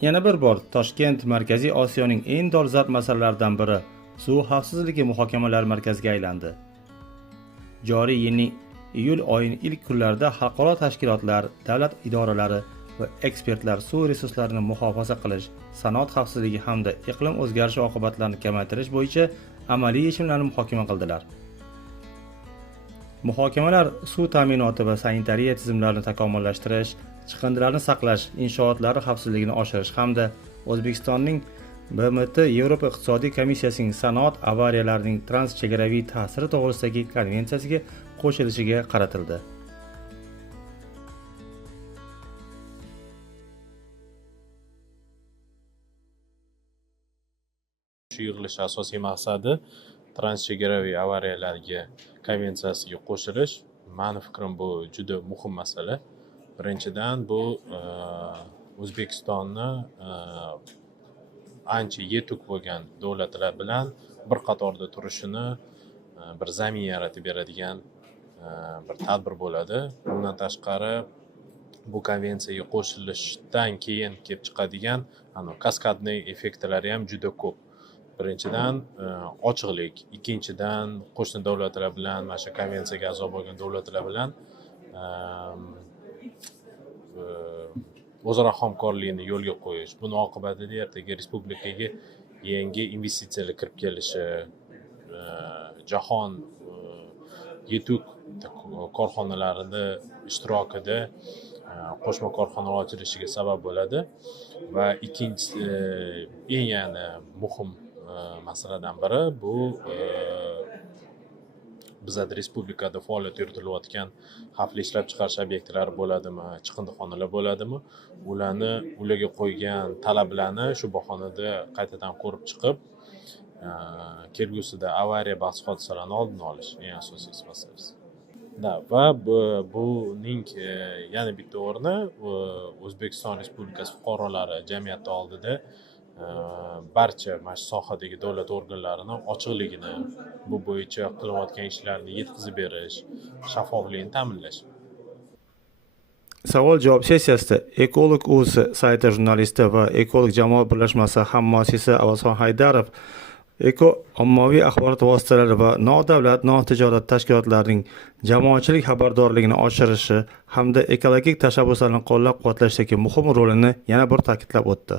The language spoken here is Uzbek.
Yana bir bor Toshkent Markaziy Osiyoning eng dolzarb masalalaridan biri suv xavfsizligi muhokamalari markaziga aylandi. Joriy yilning iyul oyining ilk kunlarida xalqaro tashkilotlar, davlat idoralari va ekspertlar suv resurslarini muhofaza qilish, sanoat xavfsizligi hamda iqlim o'zgarishi oqibatlarini kamaytirish bo'yicha amaliy yechimlarni muhokama qildilar. Muhokamalar suv ta'minoti va sanitariya tizimlarini takomillashtirish, chiqindilarni saqlash, inshootlar xavfsizligini oshirish hamda O'zbekistonning BMT Yevropa iqtisodiy komissiyasining sanoat avariyalarining transchegaraviy ta'siri to'g'risidagi konvensiyasiga qo'shilishiga qaratildi. Shu yig'ilish asosiy maqsadi transchegaraviy avariyalarga konvensiyasiga qo'shilish. Meni fikrim bu juda muhim masala. Birinchidan bu O'zbekistonni ancha yetuk bo'lgan davlatlar bilan bir qatorda turishini bir zamin yaratib beradigan bir tadbir bo'ladi. Bundan tashqari bu konvensiyaga qo'shilishdan keyin kelib chiqadigan kaskadniy effektlari ham juda ko'p. Birinchidan ochiqlik, ikkinchidan qo'shni davlatlar bilan, mana shu konvensiyaga a'zo bo'lgan davlatlar bilan o'zaro hamkorlikni yo'lga qo'yish. Buni oqibatida ertaga respublikaga yangi investitsiyalar kirib kelishi, jahon yetuk korxonalarida ishtirokida qo'shma korxonalar ochilishiga sabab bo'ladi va ikkinchisi eng muhim masaladan biri bu bizada respublikada faoliyat yuritilayotgan xavfli ishlab chiqarish obyektlari bo'ladimi, chiqindixonalar bo'ladimi, ularga qo'ygan talablarni shu bahonada qaytadan ko'rib chiqib, kelgusida avariya bahs hodisalarni oldini olish eng asosiy masalasi. Va buning yana bitta o'rni O'zbekiston Respublikasi fuqarolari jamiyati oldida barcha mana shu sohadagi davlat organlarini ochiqligini, bu bo'yicha qilayotgan ishlarni yetkazib berish, shaffoflikni ta'minlash. Savol-javob sessiyasida Ekolog.uz sayti jurnalisti va Ekolog jamoat birlashmasi hammuassisi Avazxon Haydarov ommaviy axborot vositalari va nodavlat notijorat tashkilotlarining jamoatchilik xabardorligini oshirishi hamda ekologik tashabbuslarni qo'llab-quvvatlashdagi muhim rolini yana bir ta'kidlab o'tdi.